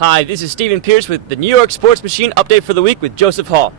Hi, this is Stephen Pearce with the New York Sports Machine update for the week with Joseph Hall.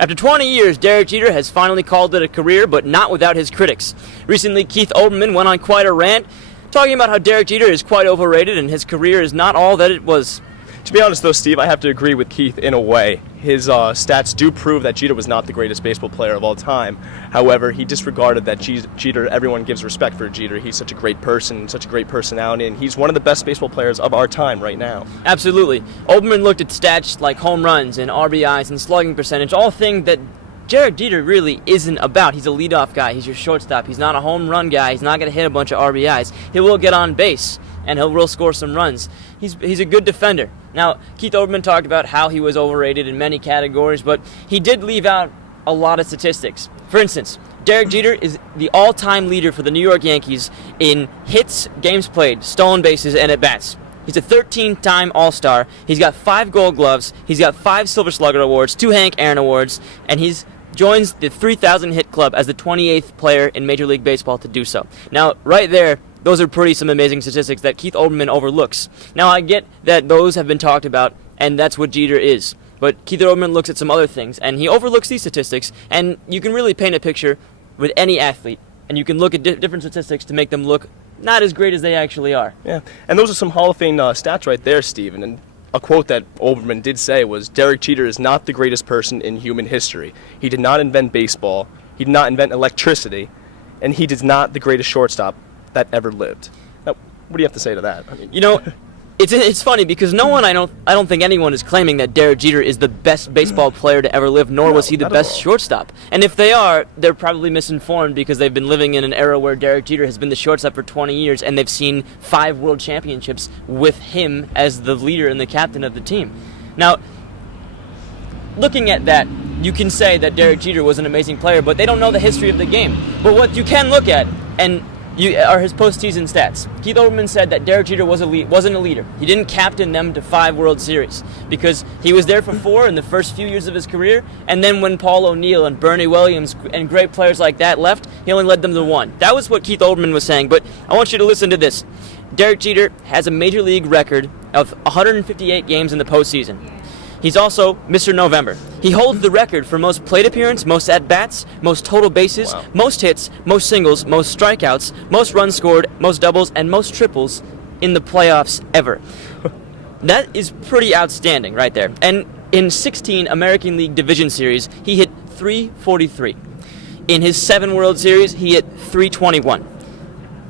After 20 years, Derek Jeter has finally called it a career, but not without his critics. Recently, Keith Olbermann went on quite a rant, talking about how Derek Jeter is quite overrated and his career is not all that it was. To be honest, though, Steve, I have to agree with Keith in a way. His stats do prove that Jeter was not the greatest baseball player of all time. However, he disregarded that Jeter, everyone gives respect for Jeter. He's such a great person, such a great personality, and he's one of the best baseball players of our time right now. Absolutely. Olbermann looked at stats like home runs and RBIs and slugging percentage, all things that Derek Jeter really isn't about. He's a leadoff guy. He's your shortstop. He's not a home run guy. He's not going to hit a bunch of RBIs. He will get on base, and he will score some runs. He's a good defender. Now, Keith Olbermann talked about how he was overrated in many categories, but he did leave out a lot of statistics. For instance, Derek Jeter is the all-time leader for the New York Yankees in hits, games played, stolen bases, and at-bats. He's a 13-time All-Star. He's got 5 Gold Gloves. He's got 5 Silver Slugger Awards, 2 Hank Aaron Awards, and he's joins the 3,000 hit club as the 28th player in Major League Baseball to do so. Now, right there, those are some amazing statistics that Keith Olbermann overlooks. Now, I get that those have been talked about, and that's what Jeter is. But Keith Olbermann looks at some other things, and he overlooks these statistics, and you can really paint a picture with any athlete, and you can look at different statistics to make them look not as great as they actually are. Yeah, and those are some Hall of Fame stats right there, Steven. And a quote that Olbermann did say was, "Derek Jeter is not the greatest person in human history. He did not invent baseball. He did not invent electricity. And he is not the greatest shortstop that ever lived." Now, what do you have to say to that? I mean, it's funny because I don't think anyone is claiming that Derek Jeter is the best baseball player to ever live, nor was he the best shortstop. And if they are, they're probably misinformed because they've been living in an era where Derek Jeter has been the shortstop for 20 years and they've seen 5 world championships with him as the leader and the captain of the team. Now, looking at that, you can say that Derek Jeter was an amazing player, but they don't know the history of the game. But what you can look at are his postseason stats. Keith Olbermann said that Derek Jeter wasn't a leader. He didn't captain them to 5 World Series because he was there for 4 in the first few years of his career, and then when Paul O'Neill and Bernie Williams and great players like that left, he only led them to 1. That was what Keith Olbermann was saying, but I want you to listen to this. Derek Jeter has a Major League record of 158 games in the postseason. He's also Mr. November. He holds the record for most plate appearance, most at-bats, most total bases, most hits, most singles, most strikeouts, most runs scored, most doubles, and most triples in the playoffs ever. That is pretty outstanding right there. And in 16 American League Division Series, he hit .343. In his 7 World Series, he hit .321.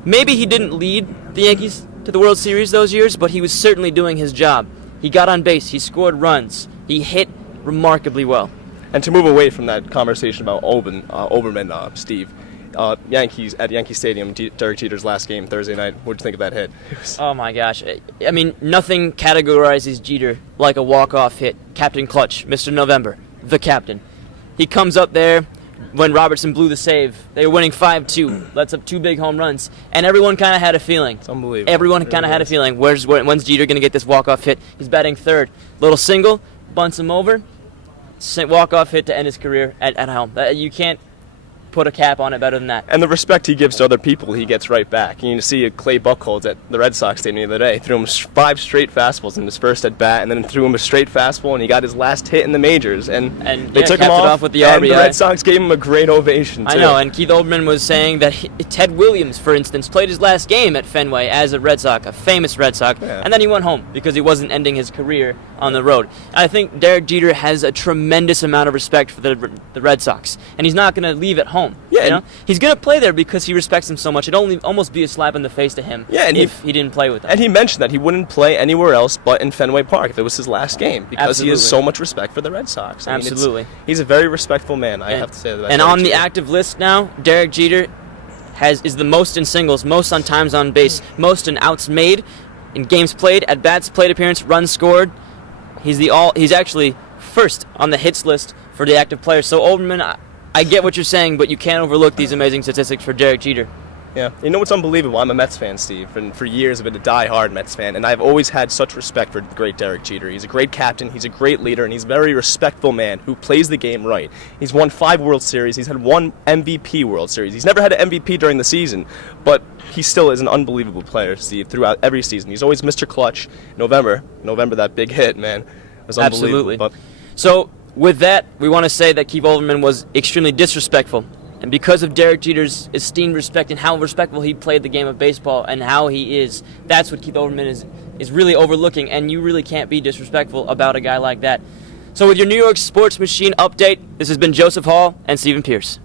Maybe he didn't lead the Yankees to the World Series those years, but he was certainly doing his job. He got on base, he scored runs, he hit remarkably well. And to move away from that conversation about Olbermann, Steve, Yankees at Yankee Stadium, Derek Jeter's last game Thursday night, what did you think of that hit? Oh my gosh. I mean, nothing categorizes Jeter like a walk-off hit. Captain Clutch, Mr. November, the captain. He comes up there when Robertson blew the save. They were winning 5-2, lets up 2 big home runs, and everyone kind of had a feeling. It's unbelievable. Everyone kind of had a feeling. When's Jeter going to get this walk-off hit? He's batting third. Little single, bunts him over, walk-off hit to end his career at home. You can't put a cap on it better than that. And the respect he gives to other people, he gets right back. You see Clay Buchholz at the Red Sox stadium the other day, threw him 5 straight fastballs in his first at bat, and then threw him a straight fastball, and he got his last hit in the majors. And they took him off with the and RBI. The Red Sox gave him a great ovation too. I know, and Keith Olbermann was saying that Ted Williams, for instance, played his last game at Fenway as a Red Sox, a famous Red Sox, and then he went home because he wasn't ending his career on the road. I think Derek Jeter has a tremendous amount of respect for the Red Sox, and he's not going to leave at home. Yeah, you know? He's going to play there because he respects them so much. It'd almost be a slap in the face to him if he didn't play with them. And he mentioned that he wouldn't play anywhere else but in Fenway Park if it was his last game because he has so much respect for the Red Sox. I mean, he's a very respectful man, I have to say that. And on the active list now, Derek Jeter is the most in singles, most on times on base, most in outs made, in games played, at bats, plate appearance, runs scored. He's actually first on the hits list for the active players. So Olbermann, I get what you're saying, but you can't overlook these amazing statistics for Derek Jeter. Yeah. You know what's unbelievable? I'm a Mets fan, Steve, and for years I've been a die-hard Mets fan, and I've always had such respect for the great Derek Jeter. He's a great captain, he's a great leader, and he's a very respectful man who plays the game right. He's won 5 World Series, he's had 1 MVP World Series. He's never had an MVP during the season, but he still is an unbelievable player, Steve, throughout every season. He's always Mr. Clutch. November, that big hit, man, was unbelievable. Absolutely. But So, with that, we want to say that Keith Olbermann was extremely disrespectful. And because of Derek Jeter's esteemed respect and how respectful he played the game of baseball and how he is, that's what Keith Olbermann is really overlooking, and you really can't be disrespectful about a guy like that. So with your New York Sports Machine update, this has been Joseph Hall and Stephen Pearce.